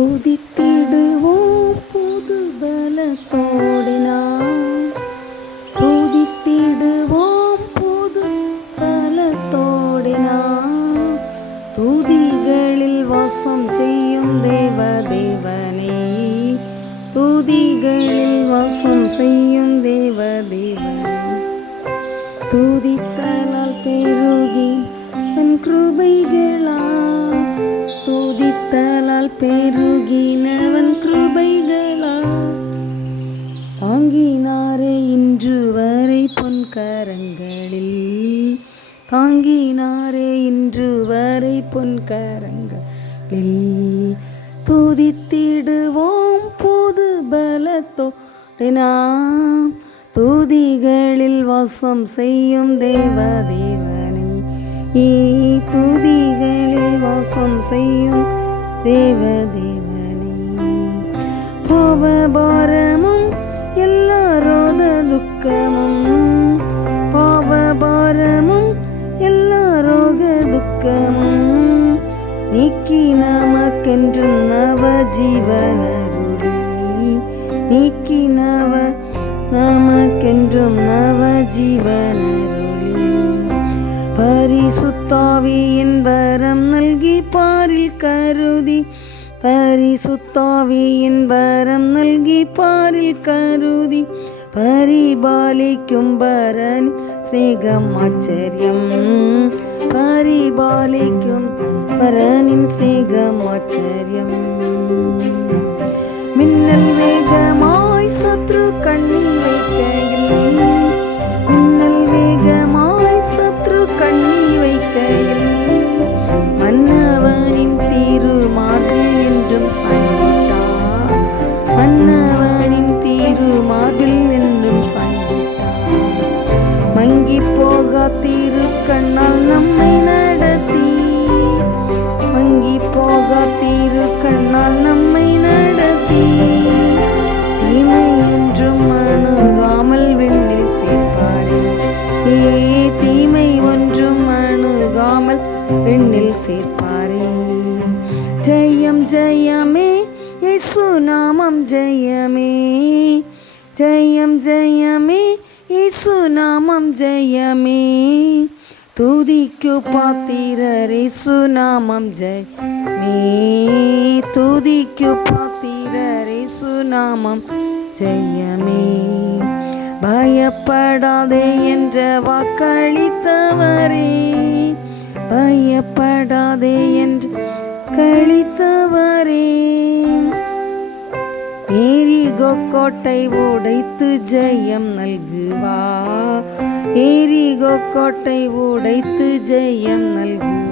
തുതിത്തിടുവോം പുതുബലത്തോടെ നാം തുതിത്തിടുവോം പുതുബലത്തോടെ നാം തുതികളിൽ വാസം ചെയ്യും ദേവദേവനെ. തുതികളിൽ വാസം ചെയ്യും ദേവദേവനെ. തുതിത്തലാൽ പേര് தாங்கினாரே இன்று வரை பொன் கரங்களில். தாங்கினாரே இன்று வரை பொன் கரங்களில். துதித்திடுவோம் புது பலத்தோடு நாம் துதிகளில் வாசம் செய்யும் தேவதேவனை ஈ துதிகளில் வாசம் செய்யும் தேவதேவனை. தேவனே നീക്കി നാമക്കെന്റും നവജീവനരുളി. നീക്കി നവ നാമക്കെന്റും നവജീവനരുളി. പരിശുദ്ധാവിയൻ വരം നൽകി പാരിൽ കരുതി. പരിശുദ്ധാവിയൻ വരം നൽകി പാരിൽ കരുതി. പരിപാലിക്കും പരൻ സ്നേഹം ആശ്ചര്യം. പരിപാലിക്കും പരനിൻ സ്നേഹം ആശ്ചര്യം. മിന്നൽ വേഗമാ மங்கி போகா திருக்கண்ணால் நம்மை நடத்தி. மங்கி போகா திருக்கண்ணால் நம்மை நடத்தி. தீமை என்றும் அணுகாமல் விண்ணில் சேர்ப்பாரே. ஏ தீமை ஒன்றும் அணுகாமல் விண்ணில் சேர்ப்பாரே. ஜெயம் ஜெயமே இயேசு நாமம் ஜெயமே. ஜெயம் ஜெயமே இயேசு நாமம் ஜெயமே. துதிக்கு பாத்திரர் இயேசு நாமம் ஜெயமே. துதிக்கு பாத்திரர் இயேசு நாமம் ஜெயமே. பயப்படாதே என்ற வாக்களித்தவரே. பயப்படாதே என்று கழித்தவரே ஏரிகோ கோட்டை உடைத்து ஜெயம் நல்குவா? ஏரிகோ கோட்டை உடைத்து ஜெயம் நல்குவா?